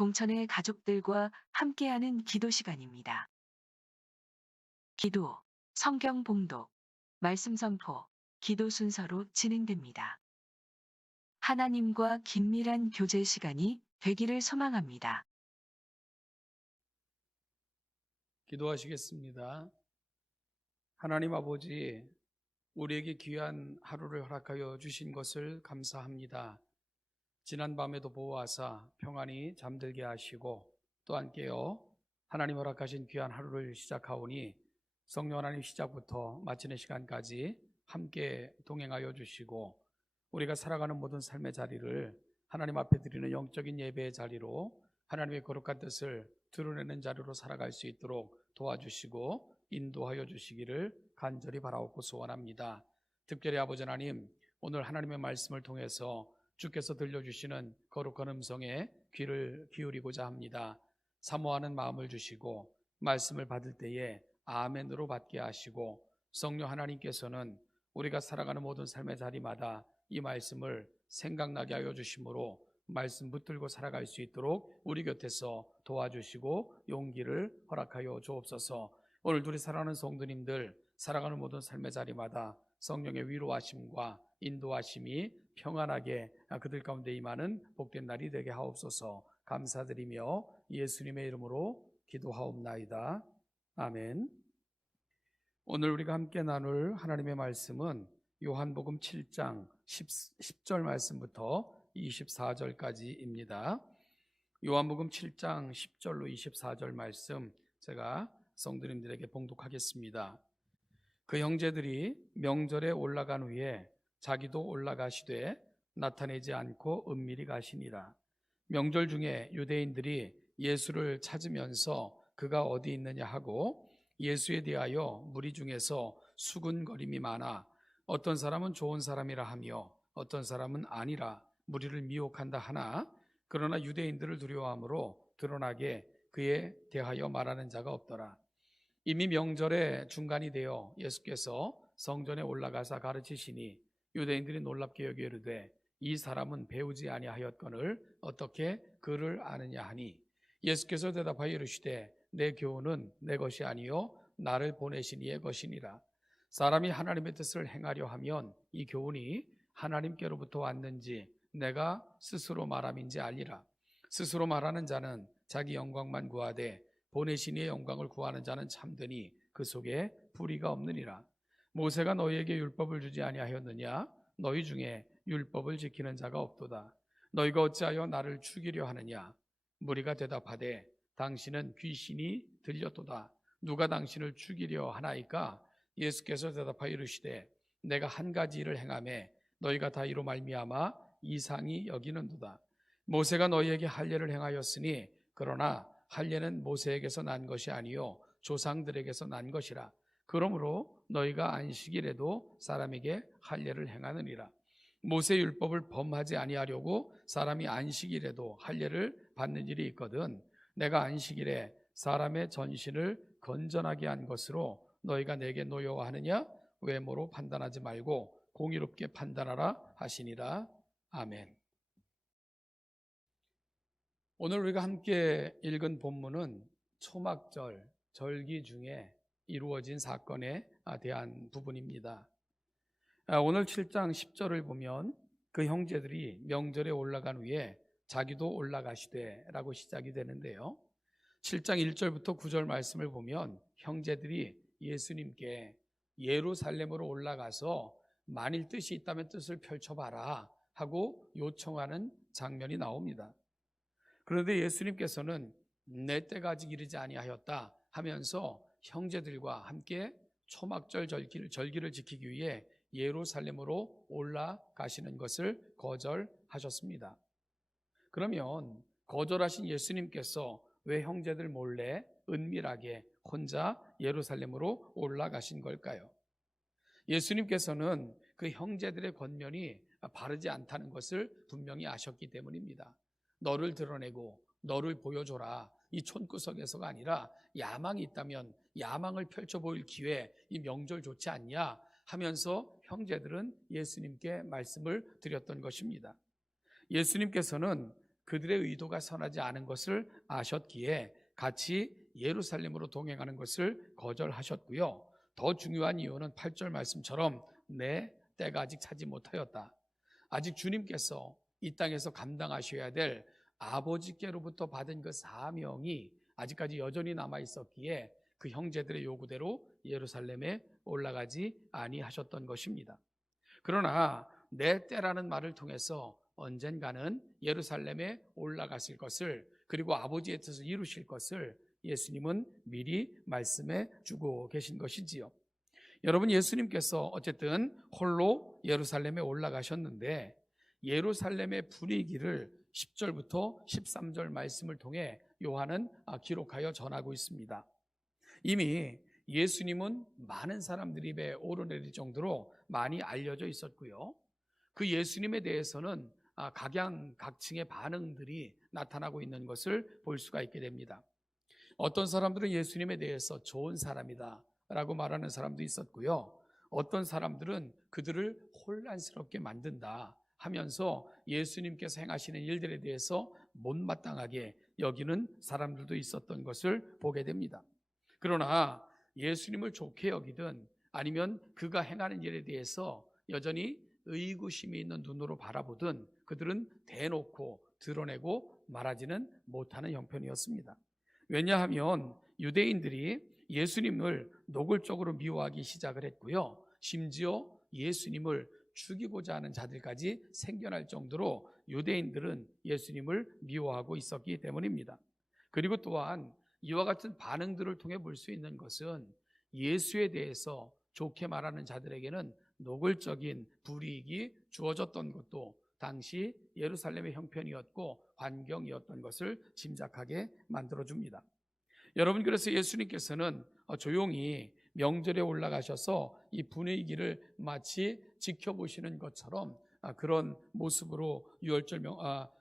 동천의 가족들과 함께하는 기도 시간입니다. 기도, 성경 봉독, 말씀 선포, 기도 순서로 진행됩니다. 하나님과 긴밀한 교제 시간이 되기를 소망합니다. 기도하시겠습니다. 하나님 아버지, 우리에게 귀한 하루를 허락하여 주신 것을 감사합니다. 지난 밤에도 보호하사 평안히 잠들게 하시고 또 함께요 하나님 허락하신 귀한 하루를 시작하오니 성령 하나님 시작부터 마치는 시간까지 함께 동행하여 주시고 우리가 살아가는 모든 삶의 자리를 하나님 앞에 드리는 영적인 예배의 자리로 하나님의 거룩한 뜻을 드러내는 자리로 살아갈 수 있도록 도와주시고 인도하여 주시기를 간절히 바라옵고 소원합니다. 특별히 아버지 하나님, 오늘 하나님의 말씀을 통해서 주께서 들려주시는 거룩한 음성에 귀를 기울이고자 합니다. 사모하는 마음을 주시고 말씀을 받을 때에 아멘으로 받게 하시고 성령 하나님께서는 우리가 살아가는 모든 삶의 자리마다 이 말씀을 생각나게 하여 주심으로 말씀 붙들고 살아갈 수 있도록 우리 곁에서 도와주시고 용기를 허락하여 주옵소서. 오늘 둘이 살아가는 성도님들 살아가는 모든 삶의 자리마다 성령의 위로하심과 인도하심이 평안하게 그들 가운데 임하는 복된 날이 되게 하옵소서. 감사드리며 예수님의 이름으로 기도하옵나이다. 아멘. 오늘 우리가 함께 나눌 하나님의 말씀은 요한복음 7장 10절 말씀부터 24절까지입니다. 요한복음 7장 10절로 24절 말씀 제가 성도님들에게 봉독하겠습니다. 그 형제들이 명절에 올라간 후에 자기도 올라가시되 나타내지 않고 은밀히 가시니라. 명절 중에 유대인들이 예수를 찾으면서 그가 어디 있느냐 하고 예수에 대하여 무리 중에서 수군거림이 많아 어떤 사람은 좋은 사람이라 하며 어떤 사람은 아니라 무리를 미혹한다 하나 그러나 유대인들을 두려워함으로 드러나게 그에 대하여 말하는 자가 없더라. 이미 명절의 중간이 되어 예수께서 성전에 올라가사 가르치시니 유대인들이 놀랍게 여겨 이르되 이 사람은 배우지 아니하였거늘 어떻게 그를 아느냐 하니 예수께서 대답하여 이르시되 내 교훈은 내 것이 아니요 나를 보내신 이의 것이니라. 사람이 하나님의 뜻을 행하려 하면 이 교훈이 하나님께로부터 왔는지 내가 스스로 말함인지 알리라. 스스로 말하는 자는 자기 영광만 구하되 보내신 이의 영광을 구하는 자는 참되니 그 속에 불의가 없느니라. 모세가 너희에게 율법을 주지 아니하였느냐? 너희 중에 율법을 지키는 자가 없도다. 너희가 어찌하여 나를 죽이려 하느냐? 무리가 대답하되 당신은 귀신이 들렸도다. 누가 당신을 죽이려 하나이까? 예수께서 대답하여 이르시되 내가 한 가지 일을 행하매 너희가 다 이로 말미암아 이상히 여기는도다. 모세가 너희에게 할례를 행하였으니 그러나 할례는 모세에게서 난 것이 아니요 조상들에게서 난 것이라. 그러므로 너희가 안식일에도 사람에게 할례를 행하느니라. 모세 율법을 범하지 아니하려고 사람이 안식일에도 할례를 받는 일이 있거든 내가 안식일에 사람의 전신을 건전하게 한 것으로 너희가 내게 노여워하느냐? 외모로 판단하지 말고 공의롭게 판단하라 하시니라. 아멘. 오늘 우리가 함께 읽은 본문은 초막절, 절기 중에 이루어진 사건에 대한 부분입니다. 오늘 7장 10절을 보면 그 형제들이 명절에 올라간 후에 자기도 올라가시되 라고 시작이 되는데요. 7장 1절부터 9절 말씀을 보면 형제들이 예수님께 예루살렘으로 올라가서 만일 뜻이 있다면 뜻을 펼쳐봐라 하고 요청하는 장면이 나옵니다. 그런데 예수님께서는 내 때가 아직 이르지 아니하였다 하면서 형제들과 함께 초막절 절기를 지키기 위해 예루살렘으로 올라가시는 것을 거절하셨습니다. 그러면 거절하신 예수님께서 왜 형제들 몰래 은밀하게 혼자 예루살렘으로 올라가신 걸까요? 예수님께서는 그 형제들의 권면이 바르지 않다는 것을 분명히 아셨기 때문입니다. 너를 드러내고 너를 보여줘라, 이 촌구석에서가 아니라 야망이 있다면 야망을 펼쳐 보일 기회, 이 명절 좋지 않냐 하면서 형제들은 예수님께 말씀을 드렸던 것입니다. 예수님께서는 그들의 의도가 선하지 않은 것을 아셨기에 같이 예루살렘으로 동행하는 것을 거절하셨고요. 더 중요한 이유는 8절 말씀처럼 내 때가 아직 차지 못하였다. 아직 주님께서 이 땅에서 감당하셔야 될 아버지께로부터 받은 그 사명이 아직까지 여전히 남아 있었기에 그 형제들의 요구대로 예루살렘에 올라가지 아니하셨던 것입니다. 그러나 내 때라는 말을 통해서 언젠가는 예루살렘에 올라가실 것을, 그리고 아버지의 뜻을 이루실 것을 예수님은 미리 말씀해 주고 계신 것이지요. 여러분, 예수님께서 어쨌든 홀로 예루살렘에 올라가셨는데 예루살렘의 분위기를 10절부터 13절 말씀을 통해 요한은 기록하여 전하고 있습니다. 이미 예수님은 많은 사람들이 입에 오르내릴 정도로 많이 알려져 있었고요. 그 예수님에 대해서는 각양각층의 반응들이 나타나고 있는 것을 볼 수가 있게 됩니다. 어떤 사람들은 예수님에 대해서 좋은 사람이다 라고 말하는 사람도 있었고요. 어떤 사람들은 그들을 혼란스럽게 만든다 하면서 예수님께서 행하시는 일들에 대해서 못마땅하게 여기는 사람들도 있었던 것을 보게 됩니다. 그러나 예수님을 좋게 여기든 아니면 그가 행하는 일에 대해서 여전히 의구심이 있는 눈으로 바라보든 그들은 대놓고 드러내고 말하지는 못하는 형편이었습니다. 왜냐하면 유대인들이 예수님을 노골적으로 미워하기 시작을 했고요. 심지어 예수님을 죽이고자 하는 자들까지 생겨날 정도로 유대인들은 예수님을 미워하고 있었기 때문입니다. 그리고 또한 이와 같은 반응들을 통해 볼 수 있는 것은 예수에 대해서 좋게 말하는 자들에게는 노골적인 불이익이 주어졌던 것도 당시 예루살렘의 형편이었고 환경이었던 것을 짐작하게 만들어줍니다. 여러분, 그래서 예수님께서는 조용히 명절에 올라가셔서 이 분위기를 마치 지켜보시는 것처럼 그런 모습으로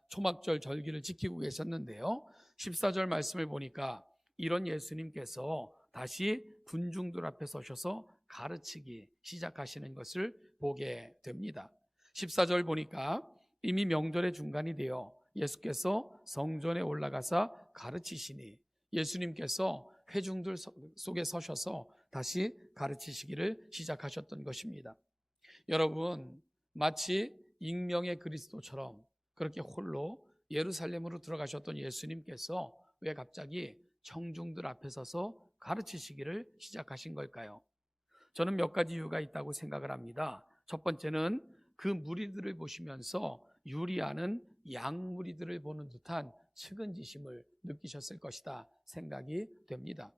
초막절 절기를 지키고 계셨는데요. 14절 말씀을 보니까 이런 예수님께서 다시 군중들 앞에 서셔서 가르치기 시작하시는 것을 보게 됩니다. 14절 보니까 이미 명절의 중간이 되어 예수께서 성전에 올라가사 가르치시니, 예수님께서 회중들 속에 서셔서 다시 가르치시기를 시작하셨던 것입니다. 여러분, 마치 익명의 그리스도처럼 그렇게 홀로 예루살렘으로 들어가셨던 예수님께서 왜 갑자기 청중들 앞에 서서 가르치시기를 시작하신 걸까요? 저는 몇 가지 이유가 있다고 생각을 합니다. 첫 번째는 그 무리들을 보시면서 유리하는 양무리들을 보는 듯한 측은지심을 느끼셨을 것이다 생각이 됩니다.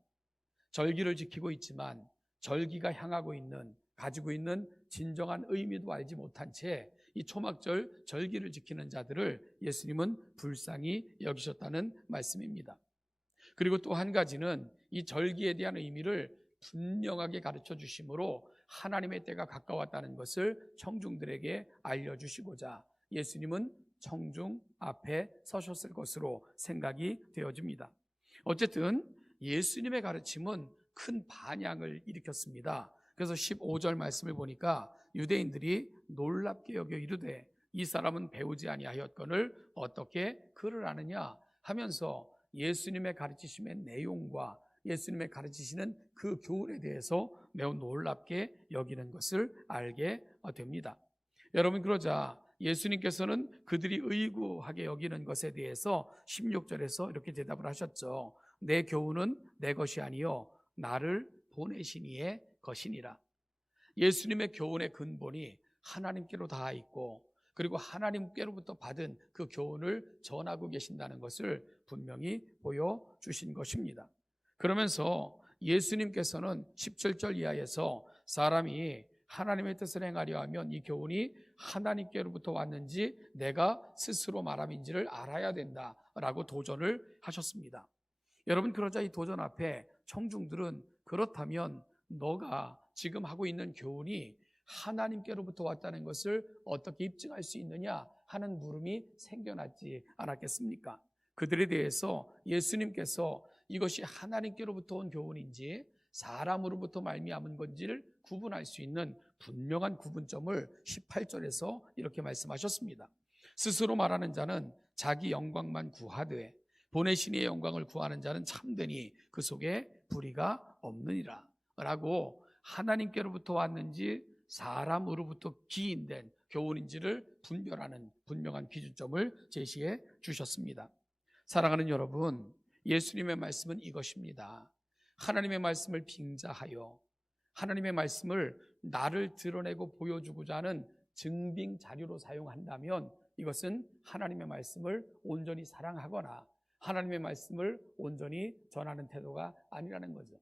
절기를 지키고 있지만 절기가 가지고 있는 진정한 의미도 알지 못한 채 이 초막절 절기를 지키는 자들을 예수님은 불쌍히 여기셨다는 말씀입니다. 그리고 또 한 가지는 이 절기에 대한 의미를 분명하게 가르쳐 주심으로 하나님의 때가 가까웠다는 것을 청중들에게 알려주시고자 예수님은 청중 앞에 서셨을 것으로 생각이 되어집니다. 어쨌든 예수님의 가르침은 큰 반향을 일으켰습니다. 그래서 15절 말씀을 보니까 유대인들이 놀랍게 여겨 이르되 이 사람은 배우지 아니하였거늘 어떻게 글을 아느냐 하면서 예수님의 가르치심의 내용과 예수님의 가르치시는 그 교훈에 대해서 매우 놀랍게 여기는 것을 알게 됩니다. 여러분, 그러자 예수님께서는 그들이 의구하게 여기는 것에 대해서 16절에서 이렇게 대답을 하셨죠. 내 교훈은 내 것이 아니요 나를 보내신 이의 것이니라. 예수님의 교훈의 근본이 하나님께로 닿아 있고 그리고 하나님께로부터 받은 그 교훈을 전하고 계신다는 것을 분명히 보여주신 것입니다. 그러면서 예수님께서는 17절 이하에서 사람이 하나님의 뜻을 행하려 하면 이 교훈이 하나님께로부터 왔는지 내가 스스로 말함인지를 알아야 된다라고 도전을 하셨습니다. 여러분, 그러자 이 도전 앞에 청중들은 그렇다면 너가 지금 하고 있는 교훈이 하나님께로부터 왔다는 것을 어떻게 입증할 수 있느냐 하는 물음이 생겨났지 않았겠습니까? 그들에 대해서 예수님께서 이것이 하나님께로부터 온 교훈인지 사람으로부터 말미암은 건지를 구분할 수 있는 분명한 구분점을 18절에서 이렇게 말씀하셨습니다. 스스로 말하는 자는 자기 영광만 구하되 보내신 이의 영광을 구하는 자는 참되니 그 속에 불의가 없느니라 라고 하나님께로부터 왔는지 사람으로부터 기인된 교훈인지를 분별하는 분명한 기준점을 제시해 주셨습니다. 사랑하는 여러분, 예수님의 말씀은 이것입니다. 하나님의 말씀을 빙자하여 하나님의 말씀을 나를 드러내고 보여주고자 하는 증빙 자료로 사용한다면 이것은 하나님의 말씀을 온전히 사랑하거나 하나님의 말씀을 온전히 전하는 태도가 아니라는 거죠.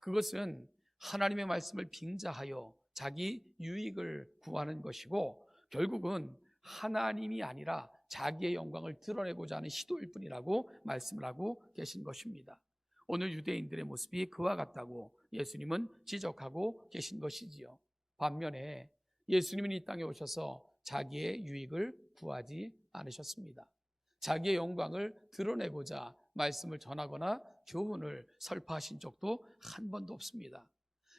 그것은 하나님의 말씀을 빙자하여 자기 유익을 구하는 것이고 결국은 하나님이 아니라 자기의 영광을 드러내고자 하는 시도일 뿐이라고 말씀을 하고 계신 것입니다. 오늘 유대인들의 모습이 그와 같다고 예수님은 지적하고 계신 것이지요. 반면에 예수님은 이 땅에 오셔서 자기의 유익을 구하지 않으셨습니다. 자기의 영광을 드러내고자 말씀을 전하거나 교훈을 설파하신 적도 한 번도 없습니다.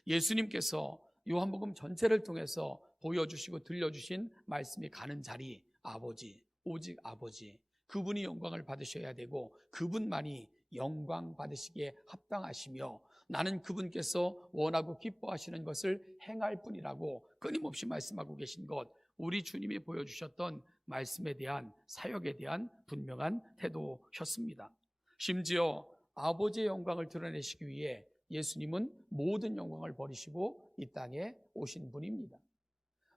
예수님께서 요한복음 전체를 통해서 보여주시고 들려주신 말씀이 가는 자리, 아버지, 오직 아버지, 그분이 영광을 받으셔야 되고 그분만이 영광 받으시기에 합당하시며 나는 그분께서 원하고 기뻐하시는 것을 행할 뿐이라고 끊임없이 말씀하고 계신 것, 우리 주님이 보여주셨던 말씀에 대한 사역에 대한 분명한 태도셨습니다. 심지어 아버지의 영광을 드러내시기 위해 예수님은 모든 영광을 버리시고 이 땅에 오신 분입니다.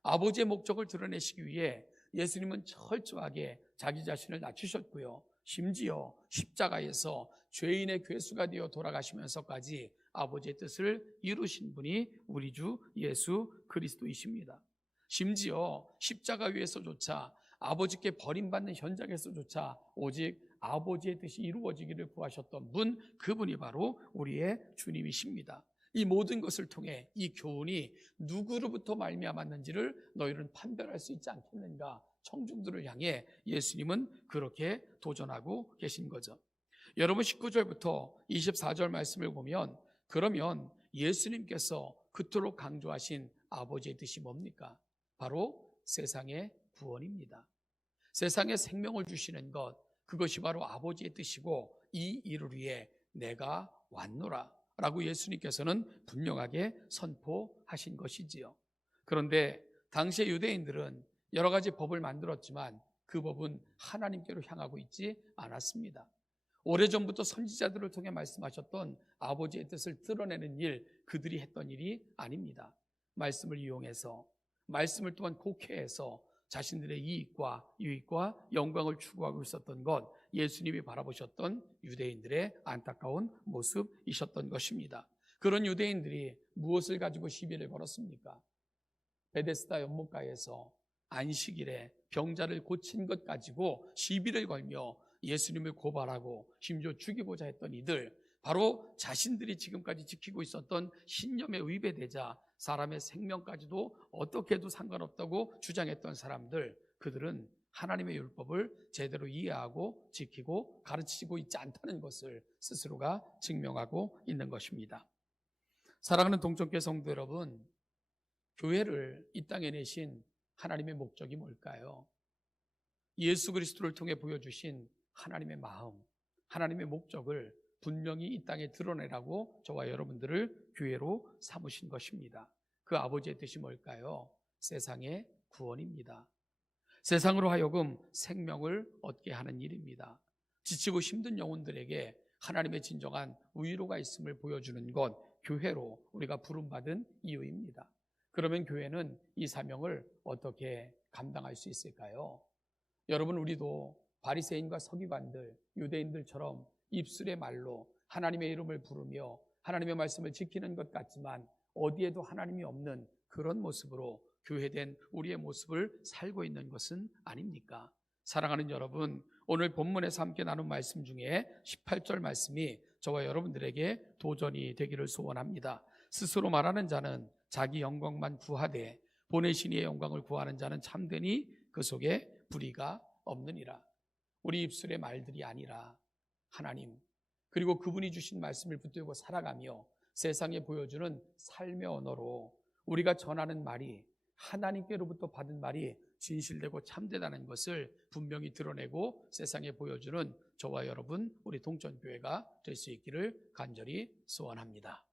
아버지의 목적을 드러내시기 위해 예수님은 철저하게 자기 자신을 낮추셨고요. 심지어 십자가에서 죄인의 괴수가 되어 돌아가시면서까지 아버지의 뜻을 이루신 분이 우리 주 예수 그리스도이십니다. 심지어 십자가 위에서조차 아버지께 버림받는 현장에서조차 오직 아버지의 뜻이 이루어지기를 구하셨던 분, 그분이 바로 우리의 주님이십니다. 이 모든 것을 통해 이 교훈이 누구로부터 말미암았는지를 너희는 판별할 수 있지 않겠는가? 청중들을 향해 예수님은 그렇게 도전하고 계신 거죠. 여러분 19절부터 24절 말씀을 보면 그러면 예수님께서 그토록 강조하신 아버지의 뜻이 뭡니까? 바로 세상의 구원입니다. 세상에 생명을 주시는 것, 그것이 바로 아버지의 뜻이고 이 일을 위해 내가 왔노라 라고 예수님께서는 분명하게 선포하신 것이지요. 그런데 당시의 유대인들은 여러 가지 법을 만들었지만 그 법은 하나님께로 향하고 있지 않았습니다. 오래전부터 선지자들을 통해 말씀하셨던 아버지의 뜻을 드러내는 일, 그들이 했던 일이 아닙니다. 말씀을 이용해서, 말씀을 또한 곡해해서 자신들의 이익과 유익과 영광을 추구하고 있었던 것, 예수님이 바라보셨던 유대인들의 안타까운 모습이셨던 것입니다. 그런 유대인들이 무엇을 가지고 시비를 걸었습니까? 베데스다 연못가에서 안식일에 병자를 고친 것 가지고 시비를 걸며 예수님을 고발하고 심지어 죽이고자 했던 이들, 바로 자신들이 지금까지 지키고 있었던 신념에 위배되자 사람의 생명까지도 어떻게 해도 상관없다고 주장했던 사람들, 그들은 하나님의 율법을 제대로 이해하고 지키고 가르치고 있지 않다는 것을 스스로가 증명하고 있는 것입니다. 사랑하는 동정교회 성도 여러분, 교회를 이 땅에 내신 하나님의 목적이 뭘까요? 예수 그리스도를 통해 보여주신 하나님의 마음, 하나님의 목적을 분명히 이 땅에 드러내라고 저와 여러분들을 교회로 삼으신 것입니다. 그 아버지의 뜻이 뭘까요? 세상의 구원입니다. 세상으로 하여금 생명을 얻게 하는 일입니다. 지치고 힘든 영혼들에게 하나님의 진정한 위로가 있음을 보여주는 것, 교회로 우리가 부름받은 이유입니다. 그러면 교회는 이 사명을 어떻게 감당할 수 있을까요? 여러분, 우리도 바리새인과 서기관들, 유대인들처럼 입술의 말로 하나님의 이름을 부르며 하나님의 말씀을 지키는 것 같지만 어디에도 하나님이 없는 그런 모습으로 교회된 우리의 모습을 살고 있는 것은 아닙니까? 사랑하는 여러분, 오늘 본문에서 함께 나눈 말씀 중에 18절 말씀이 저와 여러분들에게 도전이 되기를 소원합니다. 스스로 말하는 자는 자기 영광만 구하되 보내신 이의 영광을 구하는 자는 참되니 그 속에 불의가 없느니라. 우리 입술의 말들이 아니라 하나님, 그리고 그분이 주신 말씀을 붙들고 살아가며 세상에 보여주는 삶의 언어로 우리가 전하는 말이, 하나님께로부터 받은 말이 진실되고 참되다는 것을 분명히 드러내고 세상에 보여주는 저와 여러분, 우리 동천교회가 될 수 있기를 간절히 소원합니다.